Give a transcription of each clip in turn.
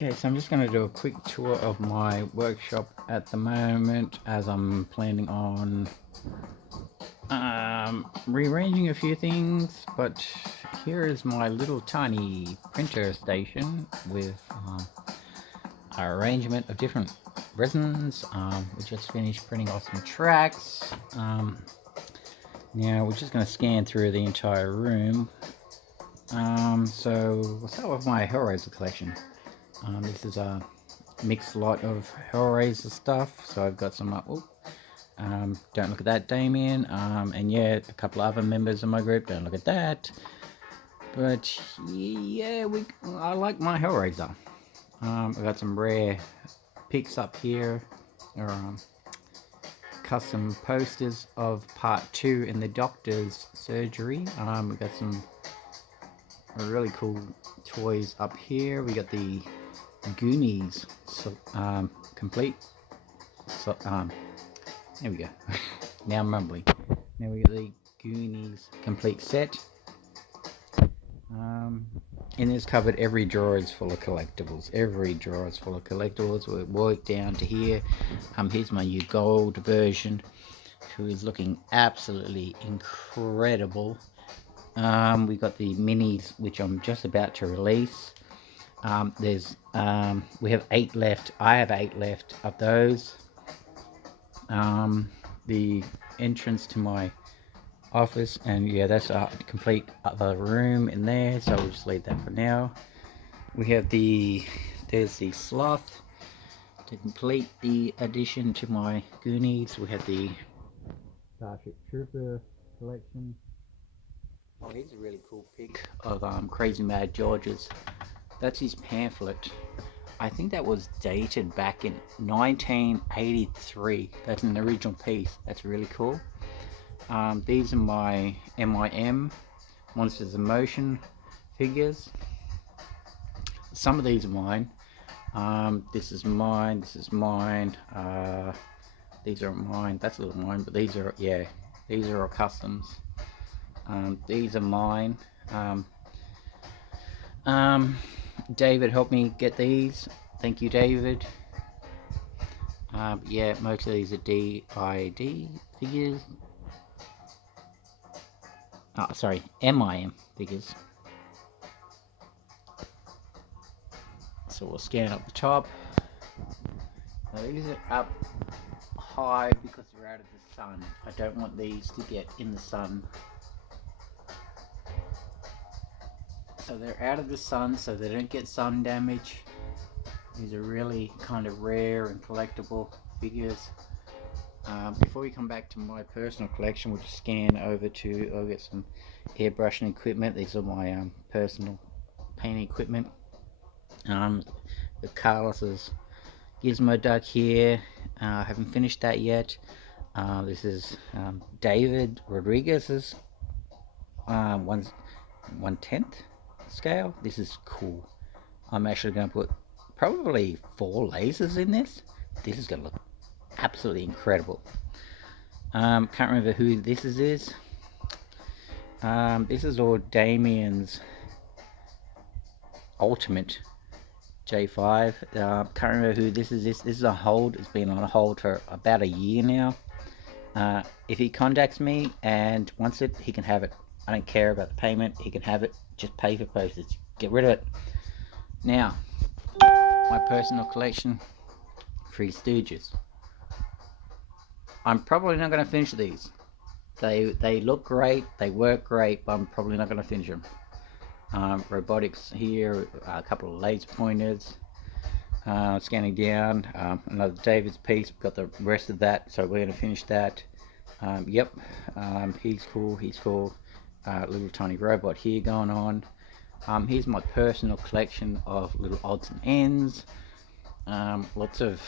Okay, so I'm just going to do a quick tour of my workshop at the moment as I'm planning on rearranging a few things, but here is my little tiny printer station with an arrangement of different resins. We just finished printing off some tracks. Now we're just going to scan through the entire room. So we'll start with my Hellraiser collection. This is a mixed lot of Hellraiser stuff. So I've got some. Don't look at that, Damien. And yeah, a couple of other members of my group. Don't look at that. But yeah, I like my Hellraiser. I've got some rare picks up here, or custom posters of part 2 in the Doctor's surgery. We've got some really cool toys up here. We got the Goonies complete. So, there we go. Now I'm mumbling. Now we got the Goonies complete set. In this cupboard, every drawer is full of collectibles. Every drawer is full of collectibles. We'll work down to here. Here's my new gold version, who is looking absolutely incredible. We got the minis, which I'm just about to release. We have 8 left. I have 8 left of those. The entrance to my office, and yeah, that's a complete other room in there, so we'll just leave that for now. We have there's the sloth to complete the addition to my Goonies. We have the Starship Trooper collection. Oh, here's a really cool pic of Crazy Mad George's. That's his pamphlet. I think that was dated back in 1983. That's an original piece. That's really cool. These are my MIM, Monsters of Motion figures. Some of these are mine. This is mine. This is mine. These are mine. That's a little mine, but these are, yeah, these are all customs. These are mine. David helped me get these. Thank you, David. Yeah, most of these are DID figures. Oh, sorry, MIM figures. So we'll scan up the top. Now these are up high because they're out of the sun. I don't want these to get in the sun. So they're out of the sun so they don't get sun damage. These are really kind of rare and collectible figures. Before we come back to my personal collection, we'll just scan over to, I'll get some airbrushing equipment. These are my personal painting equipment. The Carlos's Gizmo Duck here. I haven't finished that yet. This is David Rodriguez's 1/10th scale. This is cool. I'm actually going to put probably 4 lasers in this. This is going to look absolutely incredible. Can't remember who this is. This is all Damien's Ultimate J5. Can't remember who this is. This is a hold. It's been on a hold for about a year now. If he contacts me and wants it, he can have it. I don't care about the payment. He can have it. Just pay for postage. Get rid of it. Now, my personal collection, Three Stooges. I'm probably not going to finish these. They look great. They work great, but I'm probably not going to finish them. Robotics here, a couple of laser pointers. Scanning down, another David's piece. We've got the rest of that, so we're going to finish that. Yep, he's cool. He's cool. Little tiny robot here going on. Here's my personal collection of little odds and ends. Lots of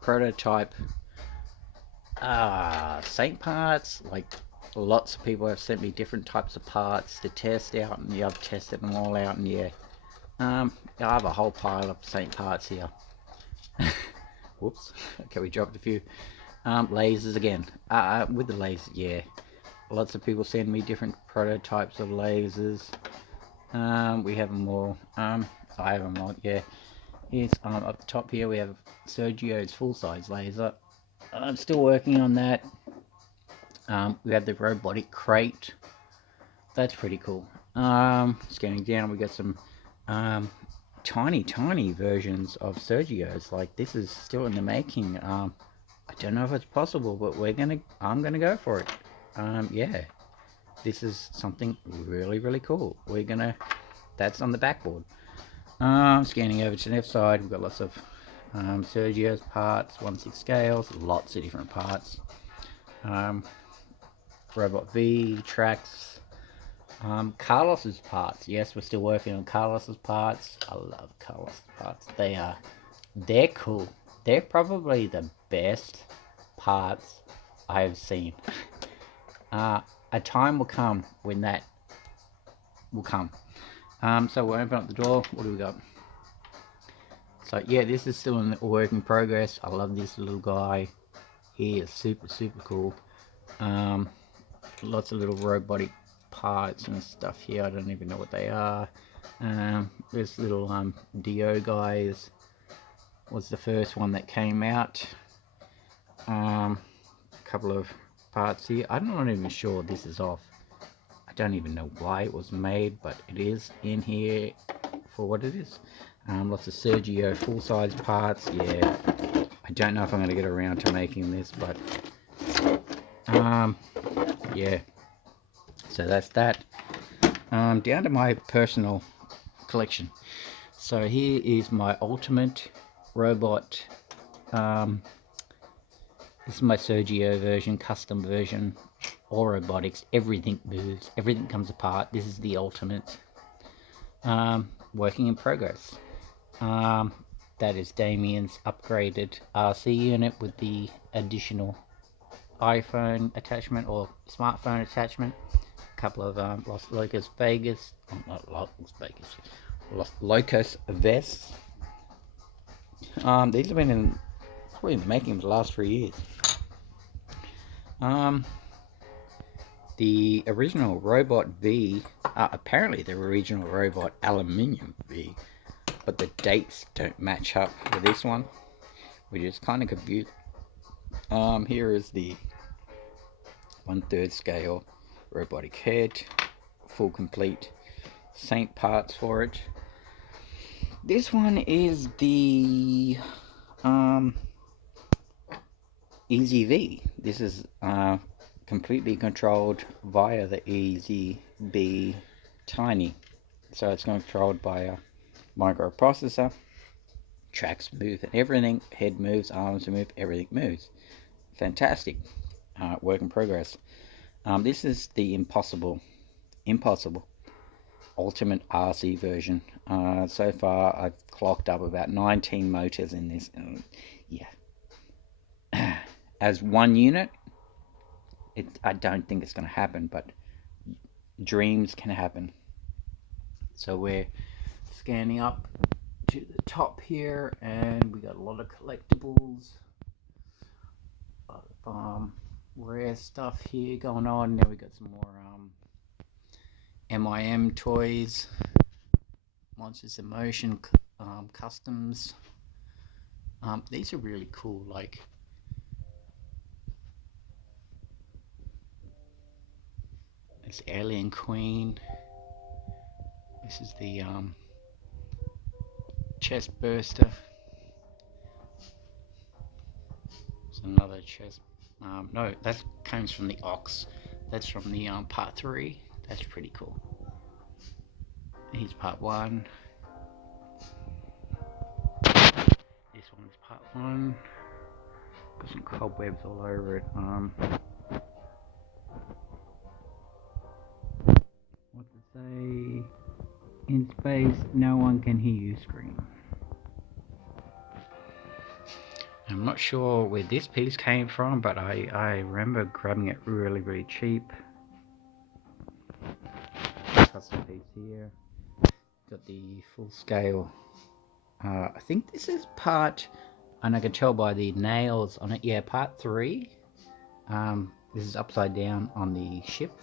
prototype Saint parts. Like, lots of people have sent me different types of parts to test out, and yeah, I've tested them all out, and yeah, I have a whole pile of Saint parts here. Whoops. Okay, we dropped a few. Lasers again. With the lasers, yeah. Lots of people send me different prototypes of lasers. We have them all. I have them on, yeah. Here's up the top here we have Sergio's full-size laser. I'm still working on that. We have the robotic crate. That's pretty cool. Scanning down, we got some tiny versions of Sergio's. Like, this is still in the making. I don't know if it's possible, but I'm gonna go for it. Yeah, this is something really cool. That's on the backboard. Scanning over to the left side, we've got lots of Sergio's parts, 1/6 scales, lots of different parts. Robot V, tracks, Carlos's parts. Yes, we're still working on Carlos's parts. I love Carlos's parts. They're cool. They're probably the best parts I've seen. A time will come when that will come. So we'll open up the door. What do we got? So yeah, this is still a work in progress. I love this little guy. He is super cool. Lots of little robotic parts and stuff here. I don't even know what they are. This little Dio guys was the first one that came out. A couple of parts here. I'm not even sure this is off. I don't even know why it was made, but it is in here for what it is. Lots of Sergio full-size parts. Yeah, I don't know if I'm going to get around to making this, but yeah. So that's that. Down to my personal collection. So here is my ultimate robot. This is my Sergio version, custom version. All robotics, everything moves, everything comes apart. This is the ultimate. Working in progress. That is Damien's upgraded RC unit with the additional iPhone attachment or smartphone attachment. A couple of Los Locos Vegas, not Los Vegas, Los Locos vests. These have been probably in the making of the last 3 years. The original Robot V, apparently the original Robot Aluminium V, but the dates don't match up with this one, which is kind of confusing. Here is the 1/3 scale robotic head, full complete Saint parts for it. This one is the Easy V. This is completely controlled via the Easy V Tiny. So it's controlled by a microprocessor. Tracks move and everything. Head moves, arms move, everything moves. Fantastic. Work in progress. This is the impossible ultimate RC version. So far I've clocked up about 19 motors in this. Yeah. As one unit, I don't think it's going to happen, but dreams can happen. So we're scanning up to the top here, and we got a lot of collectibles, a lot of rare stuff here going on. Now we got some more MIM toys, Monsters in Motion customs. These are really cool. Like, it's Alien Queen. This is the chest burster. There's another chest. No, that comes from the Ox. That's from the part 3. That's pretty cool. Here's part 1. This one's part 1. Got some cobwebs all over it. What's it say? In space, no one can hear you scream. I'm not sure where this piece came from, but I remember grabbing it really cheap. Custom piece here. Got the full scale. I think this is part, and I can tell by the nails on it. Yeah, part 3. This is upside down on the ship.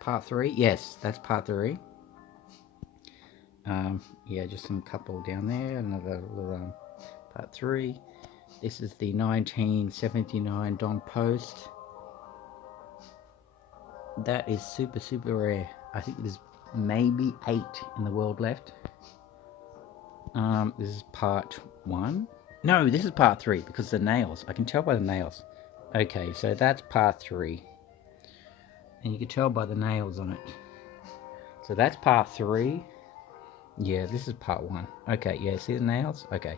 Part 3. Yes, that's part 3. Yeah, just some couple down there. Another little part 3. This is the 1979 Don Post. That is super rare. I think there's maybe 8 in the world left. This is part 1. No, this is part 3 because the nails. I can tell by the nails. Okay, so that's part 3. And you can tell by the nails on it. So that's part 3. Yeah, this is part 1. Okay, yeah, see the nails? Okay.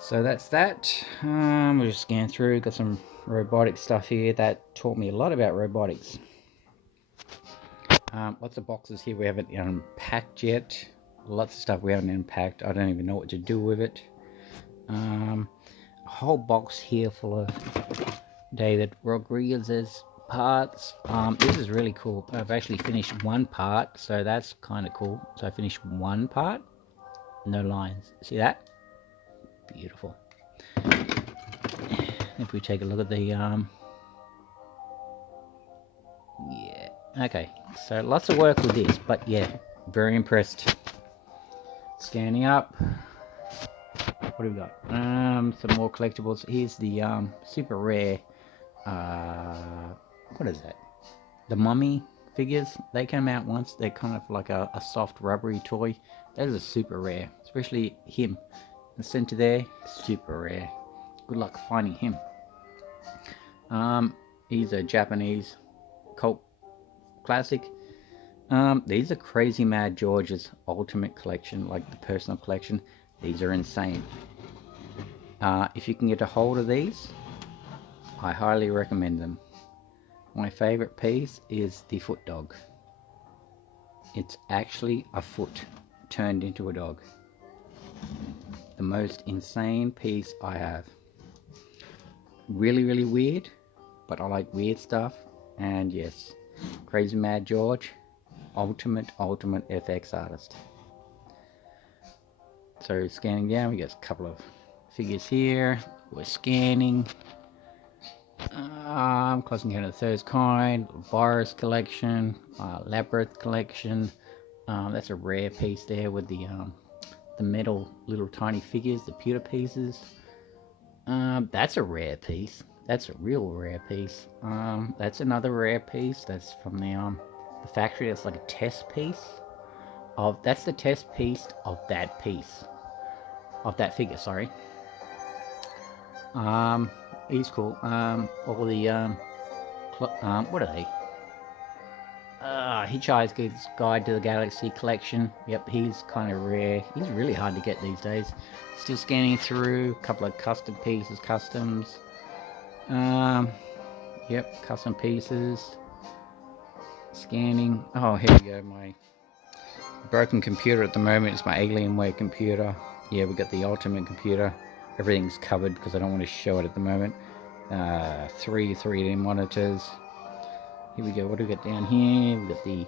So that's that. We'll just scan through. Got some robotic stuff here. That taught me a lot about robotics. Lots of boxes here we haven't unpacked yet. Lots of stuff we haven't unpacked. I don't even know what to do with it. A whole box here full of David Rodriguez's parts. This is really cool. I've actually finished one part, so that's kind of cool. So I finished one part. No lines. See that? Beautiful. If we take a look at the yeah, okay, so lots of work with this, but yeah, very impressed. Scanning up. What do we got? Some more collectibles. Here's the super rare what is that? The Mummy figures. They came out once. They're kind of like a soft rubbery toy. Those are super rare, especially him. The center there, super rare. Good luck finding him. He's a Japanese cult classic. These are Crazy Mad George's ultimate collection, like the personal collection. These are insane. If you can get a hold of these, I highly recommend them. My favorite piece is the foot dog. It's actually a foot turned into a dog. The most insane piece I have. Really weird, but I like weird stuff. And yes, Crazy Mad George, ultimate FX artist. So scanning down, we got a couple of figures here. We're scanning. Closing in the third kind, Virus collection, Labyrinth collection. That's a rare piece there with the metal little tiny figures, the pewter pieces. That's a rare piece. That's a real rare piece. That's another rare piece. That's from the factory. That's like a test piece of. That's the test piece of that piece of that figure. Sorry. He's cool. All the what are they? Hitchhiker's Guide to the Galaxy collection. Yep, he's kind of rare. He's really hard to get these days. Still scanning through. A couple of custom pieces, customs. Yep, custom pieces. Scanning. Oh, here we go. My broken computer at the moment is my Alienware computer. Yeah, we got the Ultimate computer. Everything's covered because I don't want to show it at the moment. 3 3D monitors. Here we go. What do we got down here? We got the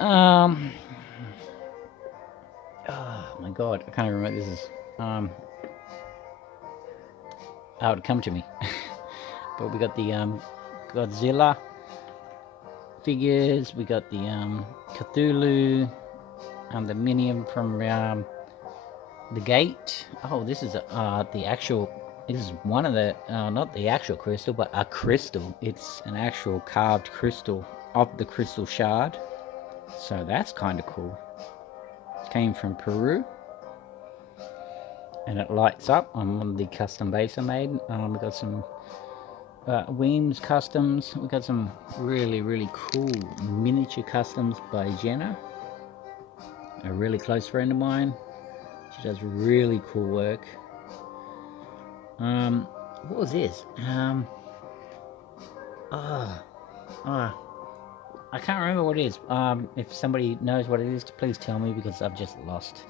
oh my god, I can't even remember. This is oh, it come to me. But we got the Godzilla figures. We got the Cthulhu, the Minion from the Gate. Oh, this is the actual. This is one of the not the actual crystal, but a crystal. It's an actual carved crystal of the crystal shard. So that's kind of cool. It came from Peru. And it lights up on one of the custom base I made. We got some Weems customs. We got some really cool miniature customs by Jenna, a really close friend of mine. She does really cool work. What was this? I can't remember what it is. If somebody knows what it is, please tell me because I've just lost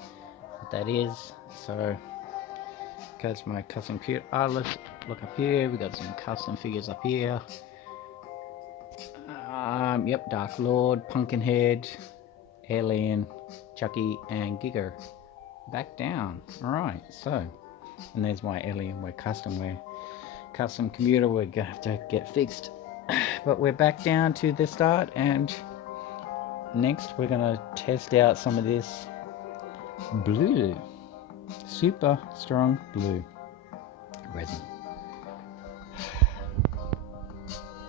what that is. So, goes my custom computer. Let's look up here. We got some custom figures up here. Yep, Dark Lord, Pumpkinhead, Alien, Chucky, and Giger. Back down. Alright, so. And there's my Alienware custom computer. We're gonna have to get fixed. But we're back down to the start, and next we're gonna test out some of this blue, super strong blue resin.